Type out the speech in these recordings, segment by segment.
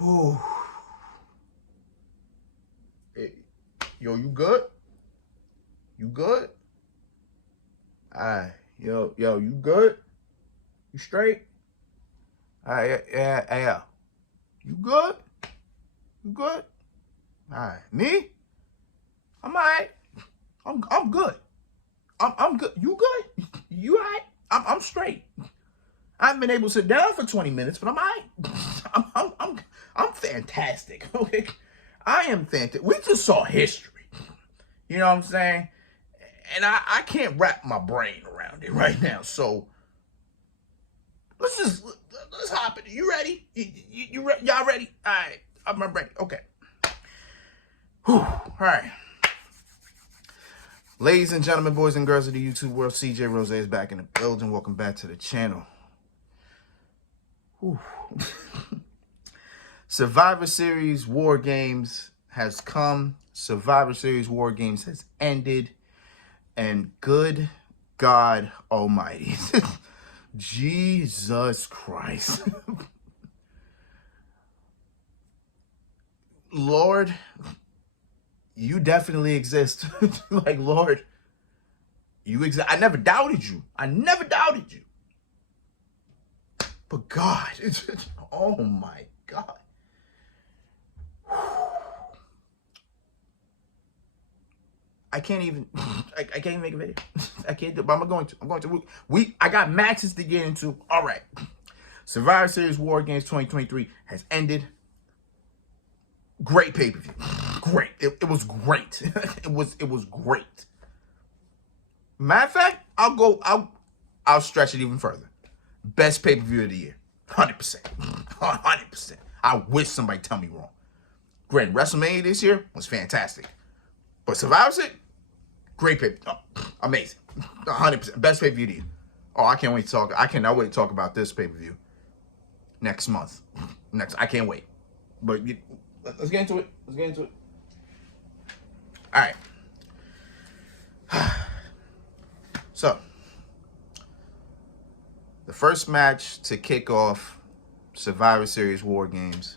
Whew. Hey, yo, you good? You good? Alright. Yo, you good? You straight? Alright, yeah. You good? You good? Alright. Me? I'm alright. I'm good. I'm good. You good? You alright? I'm straight. I haven't been able to sit down for 20 minutes, but I'm alright. I'm fantastic. Okay. I am fantastic. We just saw history. You know what I'm saying? And I can't wrap my brain around it right now. So let's hop in. You ready? Y'all ready? All right. I'm ready. Okay. Whew. All right. Ladies and gentlemen, boys and girls of the YouTube world, CJ Rose is back in the building. Welcome back to the channel. Whew. Survivor Series War Games has come. Survivor Series War Games has ended. And good God Almighty. Jesus Christ. Lord, you definitely exist. Like, Lord, you exist. I never doubted you. I never doubted you. But God, oh my God. I can't even make a video. I can't do it, but I'm going to. I got matches to get into. All right. Survivor Series War Games 2023 has ended. Great pay-per-view. Great. It was great. it was great. Matter of fact, I'll stretch it even further. Best pay-per-view of the year. 100%. 100%. I wish somebody tell me wrong. Granted, WrestleMania this year was fantastic. But Survivor Series, great pay. Oh, amazing. 100%. Best pay-per-view of the year. Oh, I can't wait to talk. I cannot wait to talk about this pay-per-view next month. I can't wait. But let's get into it. All right. So, the first match to kick off Survivor Series War Games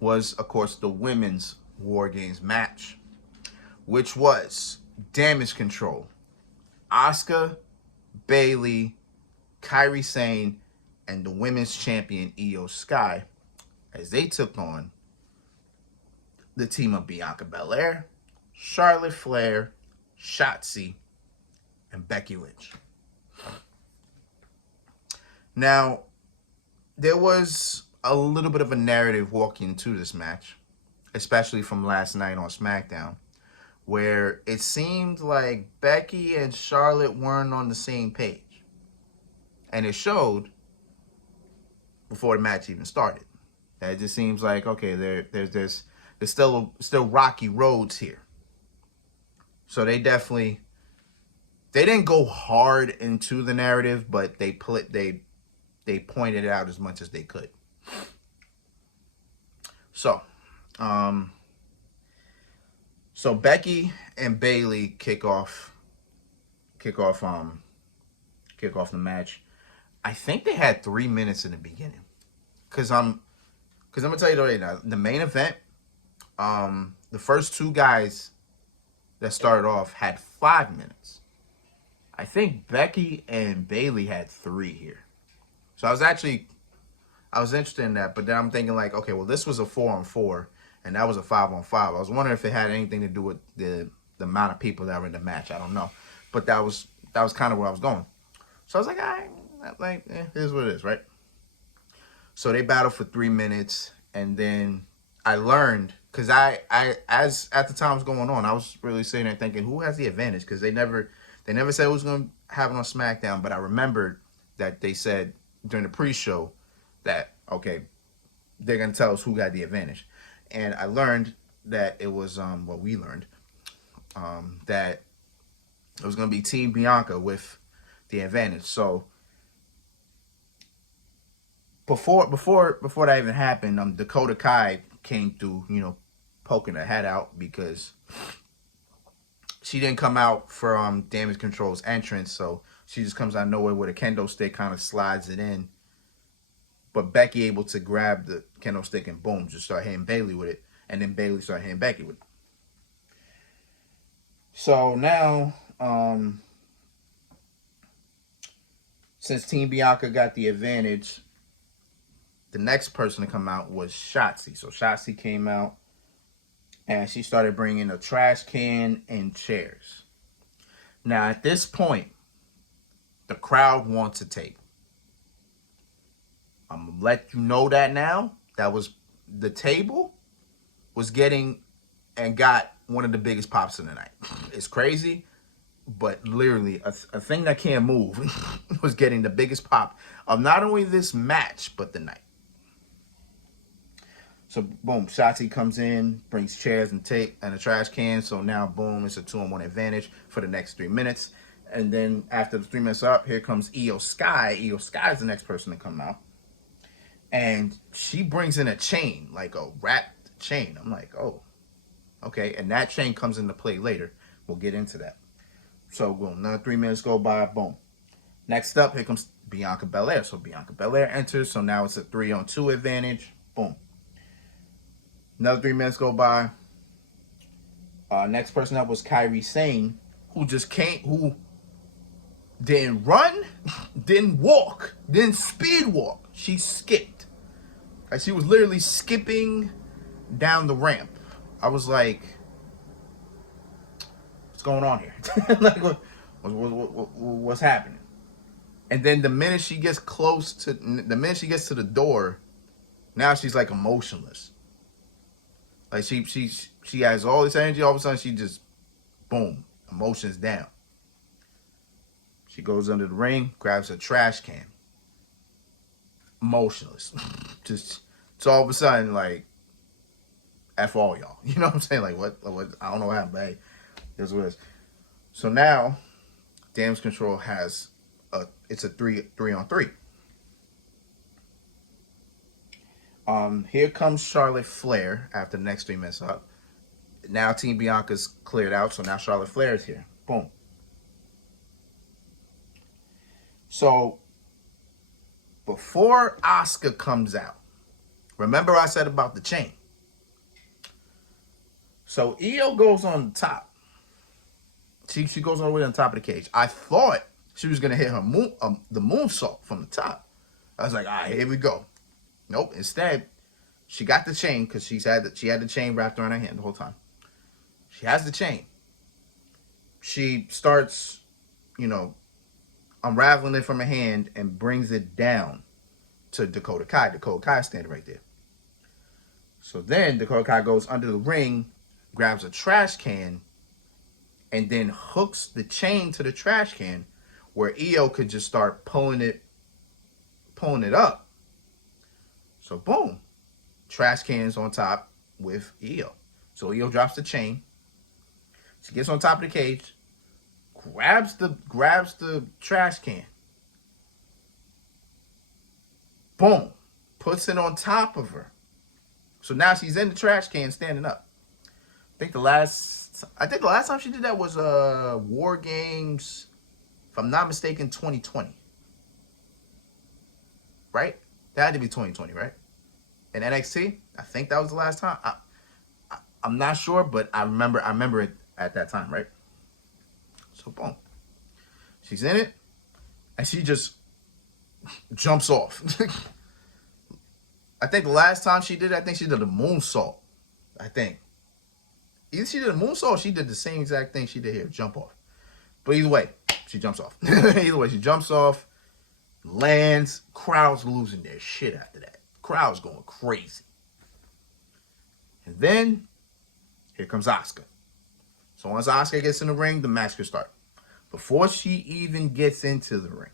was, of course, the women's War Games match, which was Damage Control, Asuka, Bayley, Kairi Sane, and the women's champion Io Sky, as they took on the team of Bianca Belair, Charlotte Flair, Shotzi, and Becky Lynch. Now, there was a little bit of a narrative walking into this match, especially from last night on SmackDown, where it seemed like Becky and Charlotte weren't on the same page. And it showed before the match even started. That it just seems like, okay, there's still rocky roads here. So they didn't go hard into the narrative, but they pointed it out as much as they could. So, Becky and Bayley kick off the match. I think they had 3 minutes in the beginning. Cause I'm gonna tell you right now, the main event, the first two guys that started off had 5 minutes. I think Becky and Bayley had 3 here. So I was interested in that, but then I'm thinking like, okay, well, this was a 4-on-4 and that was a 5-on-5. I was wondering if it had anything to do with the amount of people that were in the match. I don't know. But that was kind of where I was going. So I was like, all right, it is what it is, right? So they battled for 3 minutes, and then I learned, because as at the time was going on, I was really sitting there thinking, who has the advantage? Because they never said who was going to have it on SmackDown, but I remembered that they said during the pre-show that, okay, they're going to tell us who got the advantage. And I learned that it was, we learned, that it was going to be Team Bianca with the advantage. So before that even happened, Dakota Kai came through, poking her head out, because she didn't come out for Damage Control's entrance, so she just comes out of nowhere with a kendo stick, kind of slides it in, but Becky able to grab the kendo stick and boom, just start hitting Bayley with it, and then Bayley started hitting Becky with it. So now, since Team Bianca got the advantage, the next person to come out was Shotzi. So Shotzi came out, and she started bringing a trash can and chairs. Now, at this point, the crowd wants a tape. I'm going to let you know that now. That was the table was getting and got one of the biggest pops of the night. It's crazy, but literally a thing that can't move was getting the biggest pop of not only this match, but the night. So, boom, Shotzi comes in, brings chairs and tape and a trash can. So now, boom, it's a 2-on-1 advantage for the next 3 minutes. And then after the 3 minutes are up, here comes Io Sky. Io Sky is the next person to come out. And she brings in a chain, like a wrapped chain. I'm like, oh, okay. And that chain comes into play later. We'll get into that. So, boom, another 3 minutes go by, boom. Next up, here comes Bianca Belair. So Bianca Belair enters. So now it's a 3-on-2 advantage. Boom. Another 3 minutes go by. Next person up was Kairi Sane, who just who didn't run, didn't walk, didn't speed walk. She skipped. Like, she was literally skipping down the ramp. I was like, what's going on here? Like, what's happening? And then the minute she gets to the door, now she's like emotionless. Like, she has all this energy. All of a sudden, she just, boom, emotions down. She goes under the ring, grabs a trash can. Emotionless. Just, so all of a sudden, like, F all y'all. You know what I'm saying? Like, what? I don't know what happened, but hey, here's what it is. So now, Damage Control has it's a 3-on-3. Here comes Charlotte Flair after the next 3 minutes up. Now Team Bianca's cleared out, so now Charlotte Flair is here. Boom. So, before Asuka comes out, remember I said about the chain. So, Io goes on the top. She goes all the way on the top of the cage. I thought she was going to hit her the moonsault from the top. I was like, all right, here we go. Nope. Instead, she got the chain because she had the chain wrapped around her hand the whole time. She has the chain. She starts, unraveling it from her hand and brings it down to Dakota Kai. Dakota Kai standing right there. So then Dakota Kai goes under the ring, grabs a trash can, and then hooks the chain to the trash can where Io could just start pulling it up. So boom, trash cans on top with Io. So Io drops the chain. She gets on top of the cage, grabs the trash can. Boom, puts it on top of her. So now she's in the trash can standing up. I think the last time she did that was WarGames, if I'm not mistaken, 2020. Right? That had to be 2020, right? In NXT, I think that was the last time. I'm not sure, but I remember it at that time, right? So boom, she's in it, and she just jumps off. I think the last time she did it, I think she did a moonsault. I think either she did a moonsault or she did the same exact thing she did here, jump off. But either way, she jumps off. Either way, she jumps off, lands, crowd's losing their shit after that. Crowd's going crazy. And then, here comes Asuka. So once Asuka gets in the ring, the match can start. Before she even gets into the ring,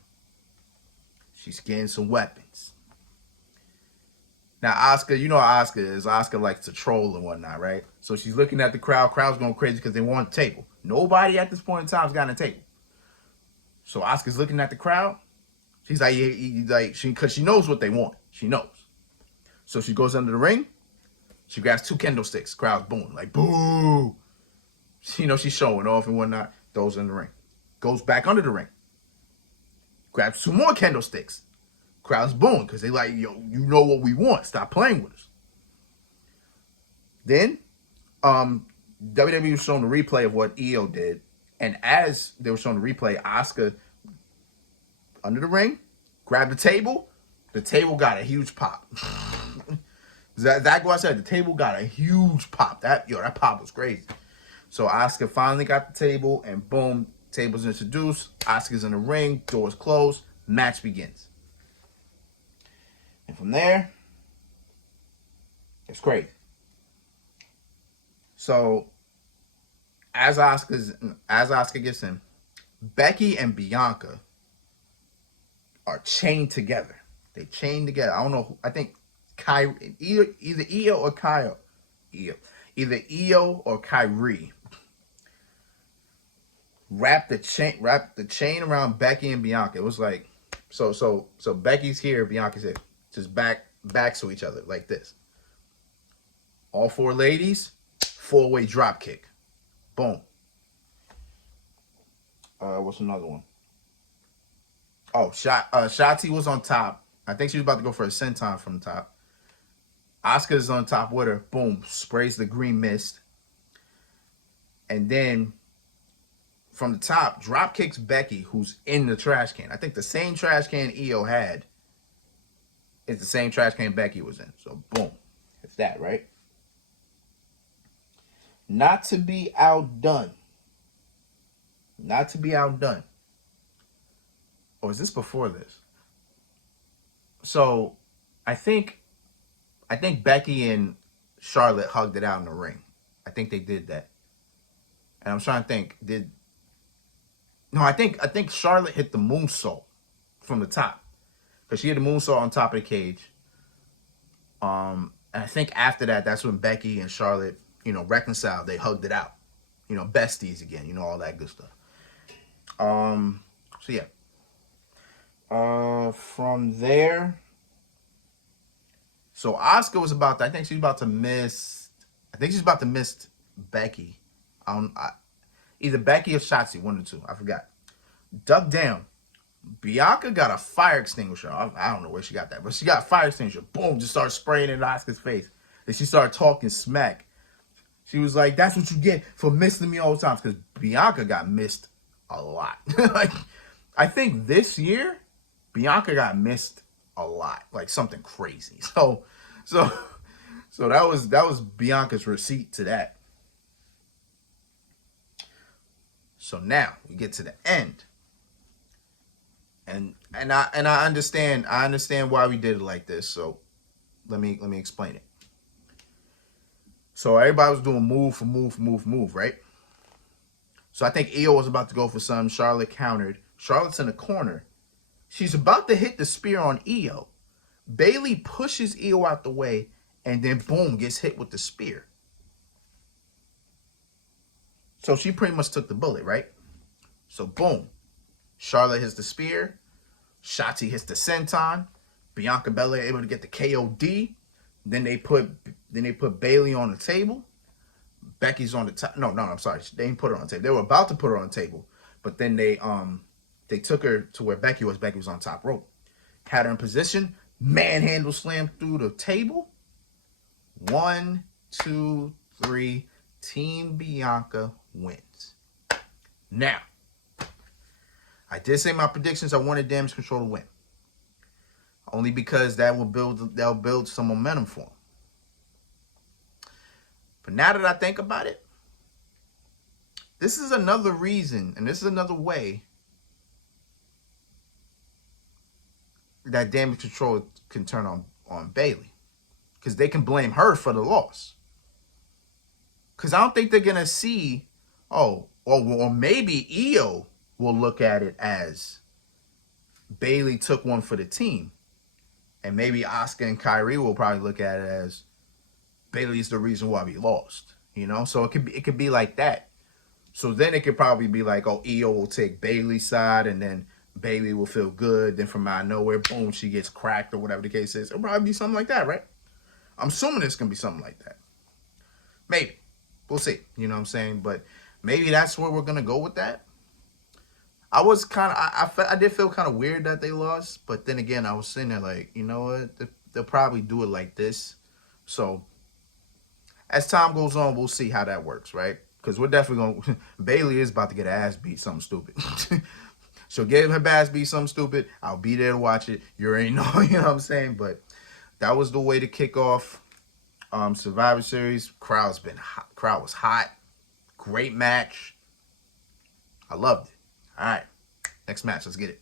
she's getting some weapons. Now, Asuka, you know how Asuka is. Asuka likes to troll and whatnot, right? So she's looking at the crowd. Crowd's going crazy because they want a table. Nobody at this point in time has gotten a table. So Asuka's looking at the crowd. She's like, because she knows what they want. She knows. So she goes under the ring. She grabs 2 kendo sticks. Crowd's booing. Like, boo. She's showing off and whatnot. Throws in the ring. Goes back under the ring. Grabs 2 more kendo sticks. Crowd's booing because they like, yo, you know what we want. Stop playing with us. Then, WWE was showing the replay of what Io did, and as they were showing the replay, Asuka under the ring grabbed the table. The table got a huge pop. That's what I said. The table got a huge pop. That pop was crazy. So Asuka finally got the table, and boom, table's introduced. Asuka's in the ring, doors closed, match begins. And from there, it's crazy. So as Asuka gets in, Becky and Bianca are chained together. They chained together. I don't know. I think either Io or Kyle, either Io or Kyrie wrapped the chain around Becky and Bianca. It was like so Becky's here, Bianca's here, just backs to each other like this. All four ladies, 4-way drop kick, boom. What's another one? Oh, Shotzi was on top. I think she was about to go for a senton from the top. Asuka's on top with her. Boom. Sprays the green mist. And then from the top, drop kicks Becky, who's in the trash can. I think the same trash can Io had is the same trash can Becky was in. So, boom. It's that, right? Not to be outdone. Not to be outdone. Or is this before this? So, I think Becky and Charlotte hugged it out in the ring. I think they did that. And I'm trying to think, I think Charlotte hit the moonsault from the top. Because she hit the moonsault on top of the cage. And I think after that, that's when Becky and Charlotte, reconciled. They hugged it out. Besties again, all that good stuff. So yeah. From there, so Asuka was I think she's about to miss Becky. Either Becky or Shotzi, one or two. I forgot. Duck down. Bianca got a fire extinguisher. I don't know where she got that, but she got a fire extinguisher. Boom, just started spraying in Asuka's face. And she started talking smack. She was like, that's what you get for missing me all the time. Because Bianca got missed a lot. Like, I think this year, Bianca got missed a lot. Like something crazy. So that was Bianca's receipt to that. So now we get to the end. And I understand why we did it like this. So let me explain it. So everybody was doing move for move, right? So I think Io was about to go for some. Charlotte countered. Charlotte's in the corner. She's about to hit the spear on Io. Bayley pushes Io out the way, and then boom, gets hit with the spear. So she pretty much took the bullet, right? So boom, Charlotte hits the spear. Shotzi hits the senton. Bianca Belair able to get the KOD. Then they put Bayley on the table. Becky's on the top. No, I'm sorry. They didn't put her on the table. They were about to put her on the table, but then they took her to where Becky was. Becky was on top rope. Had her in position. Manhandle slam through the table. 1, 2, 3. Team Bianca wins. Now, I did say my predictions. I wanted Damage Control to win. Only because that'll build some momentum for them. But now that I think about it, this is another reason, and this is another way that Damage Control can turn on Bayley. Because they can blame her for the loss. Because I don't think they're going to see, or maybe Io will look at it as Bayley took one for the team. And maybe Asuka and Kyrie will probably look at it as Bayley's the reason why we lost. So it could be like that. So then it could probably be like, oh, Io will take Bayley's side, and then Bayley will feel good. Then from out of nowhere, boom, she gets cracked or whatever the case is. It'll probably be something like that, right? I'm assuming it's going to be something like that. Maybe. We'll see. You know what I'm saying? But maybe that's where we're going to go with that. I was kind of, I did feel kind of weird that they lost, but then again, I was sitting there like, you know what, they'll probably do it like this. So as time goes on, we'll see how that works, right? Because we're definitely going. Bailey is about to get her ass beat something stupid. She'll get her ass beat something stupid. I'll be there to watch it. You ain't know, you know what I'm saying? But that was the way to kick off Survivor Series. Crowd's been hot. Crowd was hot. Great match. I loved it. All right, next match. Let's get it.